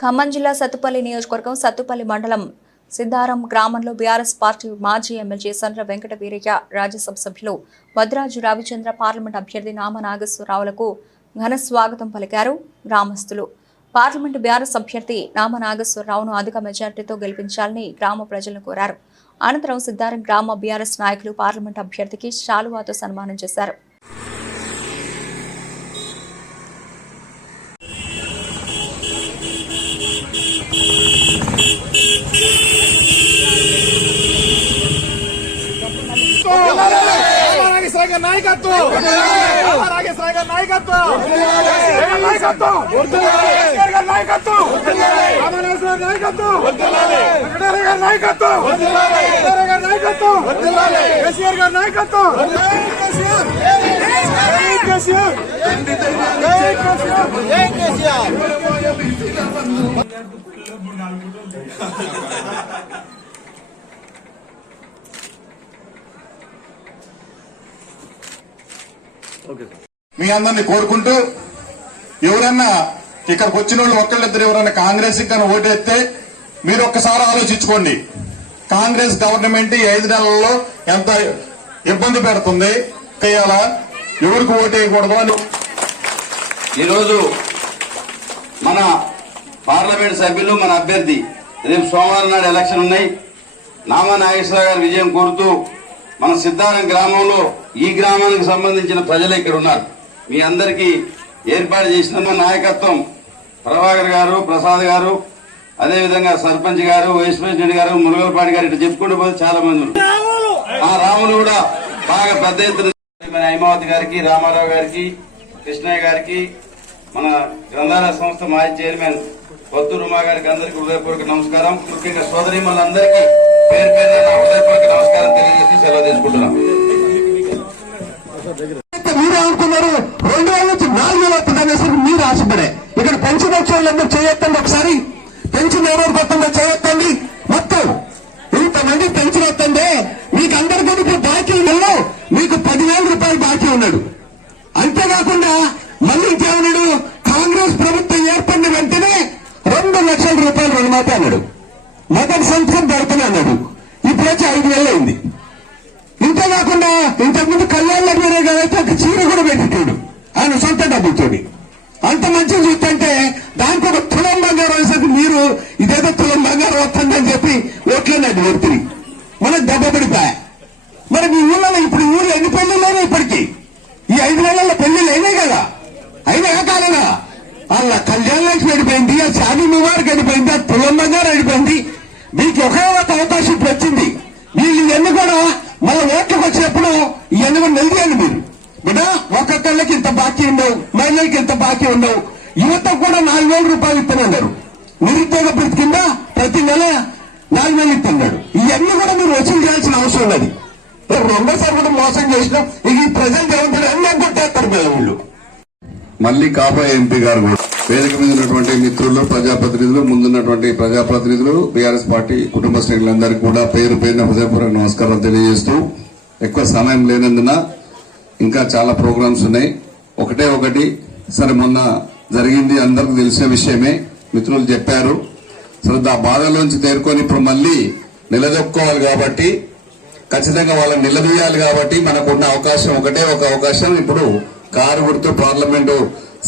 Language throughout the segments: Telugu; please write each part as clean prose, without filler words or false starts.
ఖమ్మం జిల్లా సత్తుపల్లి నియోజకవర్గం సత్తుపల్లి మండలం సిద్ధారం గ్రామంలో బీఆర్ఎస్ పార్టీ మాజీ ఎమ్మెల్యే సండ్ర వెంకట వీరయ్య రాజ్యసభ సభ్యులు వద్రాజు రవిచంద్ర పార్లమెంట్ అభ్యర్థి నామ నాగేశ్వరరావులకు ఘన స్వాగతం పలికారు గ్రామస్తులు. పార్లమెంటు బీఆర్ఎస్ అభ్యర్థి నామ నాగేశ్వరరావును అధిక మెజార్టీతో గెలిపించాలని గ్రామ ప్రజలను కోరారు. అనంతరం సిద్ధారం గ్రామ బీఆర్ఎస్ నాయకులు పార్లమెంట్ అభ్యర్థికి శాలువాతో సన్మానం చేశారు. మీ అందరినీ కోరుకుంటూ ఎవరన్నా ఇక్కడికి వచ్చిన వాళ్ళు ఒక్కళ్ళిద్దరు ఎవరన్నా కాంగ్రెస్ కానీ ఓటేస్తే మీరు ఒక్కసారి ఆలోచించుకోండి. కాంగ్రెస్ గవర్నమెంట్ ఈ 5 నెలల్లో ఎంత ఇబ్బంది పెడుతుంది, చేయాలా, ఎవరికి ఓటేయకూడదు అని. ఈరోజు మన పార్లమెంట్ సభ్యులు మన అభ్యర్థి రేపు సోమవారం నాడు ఎలక్షన్ ఉన్నాయి. నామా నాగేశ్వరరావు గారి విజయం కోరుతూ మన సిద్ధారం గ్రామంలో ఈ గ్రామానికి సంబంధించిన ప్రజలు ఇక్కడ ఉన్నారు. మీ అందరికీ ఏర్పాటు చేసిన మా నాయకత్వం ప్రభాకర్ గారు, ప్రసాద్ గారు, అదేవిధంగా సర్పంచ్ గారు, వైస్ ప్రెసిడెంట్ గారు, మురుగలపాటి గారు ఇట్లా చెప్పుకుంటూ పోతే చాలా మంది ఉన్నారు. ఆ రాములు కూడా బాగా పెద్ద ఎత్తున మన హైమావతి గారికి, రామారావు గారికి, కృష్ణయ్య గారికి, మన గ్రంథాలయ సంస్థ మాజీ చైర్మన్ పొత్తురుమా గారికి అందరికీ హృదయపూర్వక నమస్కారం. ముఖ్యంగా సోదరీమణులందరికీ పేరు పేరు హృదయపూర్వక నమస్కారం తెలియజేసి సెలవు తీసుకుంటున్నాం. మీరే అనుకున్నారు 2000 నుంచి 4000 అవుతుందనేసరికి మీరు ఆశపడే ఇక్కడ పెన్షన్ వచ్చేవాళ్ళందరూ చేయొద్దండి. ఒకసారి పెన్షన్ ఎవరు కొత్తగా చేయొద్దండి. మొత్తం ఇంతమంది పెన్షన్ వస్తుందే మీకు అందరికీ ఇప్పుడు బాకీ ఉన్నాడు. మీకు 10,000 రూపాయలు బాకీ ఉన్నాడు. అంతేకాకుండా మళ్ళీ ఇంకేమన్నాడు, కాంగ్రెస్ ప్రభుత్వం ఏర్పడిన వెంటనే 2 లక్షల రూపాయలు రుణమాఫీ అన్నాడు. మొదటి సంవత్సరం పెడుతున్నా అన్నాడు. ఇప్పుడు వచ్చి 5 నెలలు అయింది. ఇంతేకాకుండా ఇంతకుముందు కళ్యాణ లగ్నరే అయితే ఒక చీర కూడా పెట్టింటాడు ఆయన సొంత డబ్బుతోటి. అంత మంచిగా చూస్తుంటే దానికి ఒక తులం బంగారం వేసరికి మీరు ఇదేదో తులం బంగారం వస్తుందని చెప్పి ఓట్లేనండి వ్యక్తిని మనకు దెబ్బ పడిపోయా. మరి మీ ఊళ్ళో ఇప్పుడు ఊళ్ళో ఎన్ని పెళ్లిళ్ళైనా ఇప్పటికీ ఈ 5 నెలల్లో పెళ్లిళ్ళు అయినాయి కదా, అయినా కాలేనా వాళ్ళ కళ్యాణ లక్ష్మి అడిపోయింది, ఆ శాది ముబారక్ అడిపోయింది, ఆ తులం బంగారం అడిపోయింది. మీకు ఒకే ఒక అవకాశం ఇప్పుడు వచ్చింది. వీళ్ళు ఇవన్నీ కూడా మళ్ళీ ఓట్లకు వచ్చినప్పుడు ఇవన్నీ కూడా నిలిచేయండి. మీరు బిడ్డ ఒక్కొక్కళ్ళకి ఇంత బాకీ ఉండవు, మహిళలకి ఇంత బాకీ ఉండవు. యువత కూడా 4,000 రూపాయలు ఇస్తున్నారు. నిరుద్యోగ భృతి కింద ప్రతి నెల 4,000 ఇస్తున్నాడు. ఇవన్నీ కూడా మీరు వసూలు చేయాల్సిన అవసరం ఉన్నది. రెండోసారి కూడా మోసం చేసినాం. ఇక ఈ ప్రజెంట్ ఏమంటారు అన్నీ కొట్టేస్తారు వీళ్ళు. మళ్ళీ కాబోయే ఎంపీ గారు కూడా వేదిక మీద ఉన్నటువంటి మిత్రులు, ప్రజాప్రతినిధులు, ముందున్నటువంటి ప్రజాప్రతినిధులు, బీఆర్ఎస్ పార్టీ కుటుంబ శ్రేణులందరికీ కూడా పేరు పేరున హృదయపూర్వక నమస్కారం తెలియజేస్తూ, ఎక్కువ సమయం లేనందున ఇంకా చాలా ప్రోగ్రామ్స్ ఉన్నాయి. ఒకటి సరే మొన్న జరిగింది అందరికి తెలిసిన విషయమే, మిత్రులు చెప్పారు. సరే ఆ బాధలోంచి తేరుకొని ఇప్పుడు మళ్ళీ నిలదొక్కోవాలి కాబట్టి, ఖచ్చితంగా వాళ్ళని నిలదీయాలి కాబట్టి మనకున్న అవకాశం ఒకటే ఒక అవకాశం. ఇప్పుడు కారు గుర్తు పార్లమెంటు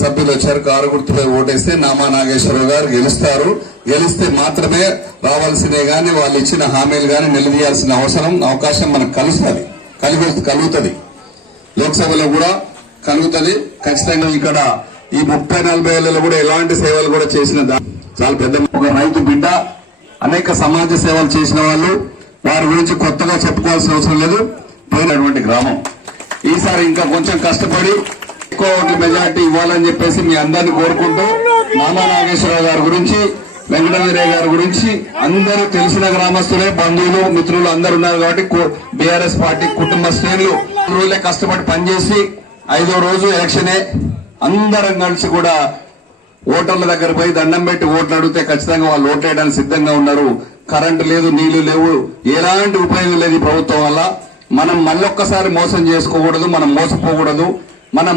సభ్యులు వచ్చారు. కారు గుర్తుపై ఓటేస్తే నామా నాగేశ్వరరావు గారు గెలుస్తారు. గెలిస్తే మాత్రమే రావాల్సినే గాని వాళ్ళు ఇచ్చిన హామీలు గాని నిలదీయాల్సిన అవకాశం మనకు కలుగుతుంది. లోక్సభలో కూడా కలుగుతుంది ఖచ్చితంగా. ఇక్కడ ఈ 30-40 ఏళ్లలో కూడా ఎలాంటి సేవలు కూడా చేసిన చాలా పెద్ద ఒక రైతు బిడ్డ, అనేక సమాజ సేవలు చేసిన వాళ్ళు, వారి గురించి కొత్తగా చెప్పుకోవాల్సిన అవసరం లేదు. పోయినటువంటి గ్రామం ఈసారి ఇంకా కొంచెం కష్టపడి ఎక్కువ ఓట్ల మెజార్టీ ఇవ్వాలని చెప్పేసి మీ అందరినీ కోరుకుంటూ, నామా నాగేశ్వరరావు గారి గురించి, వెంకట వీరయ్య గారి గురించి అందరూ తెలిసిన గ్రామస్తులే, బంధువులు, మిత్రులు అందరు ఉన్నారు కాబట్టి బీఆర్ఎస్ పార్టీ కుటుంబ శ్రేణులు రోజులే కష్టపడి పనిచేసి 5వ రోజు ఎలక్షనే అందరం కలిసి కూడా ఓటర్ల దగ్గర పోయి దండం పెట్టి ఓట్లు అడిగితే ఖచ్చితంగా వాళ్ళు ఓట్లేయడానికి సిద్ధంగా ఉన్నారు. కరెంటు లేదు, నీళ్లు లేవు, ఎలాంటి ఉపయోగం లేదు ఈ ప్రభుత్వం వల్ల. మనం మళ్ళొక్కసారి మోసం చేసుకోకూడదు, మనం మోసపోకూడదు. మనం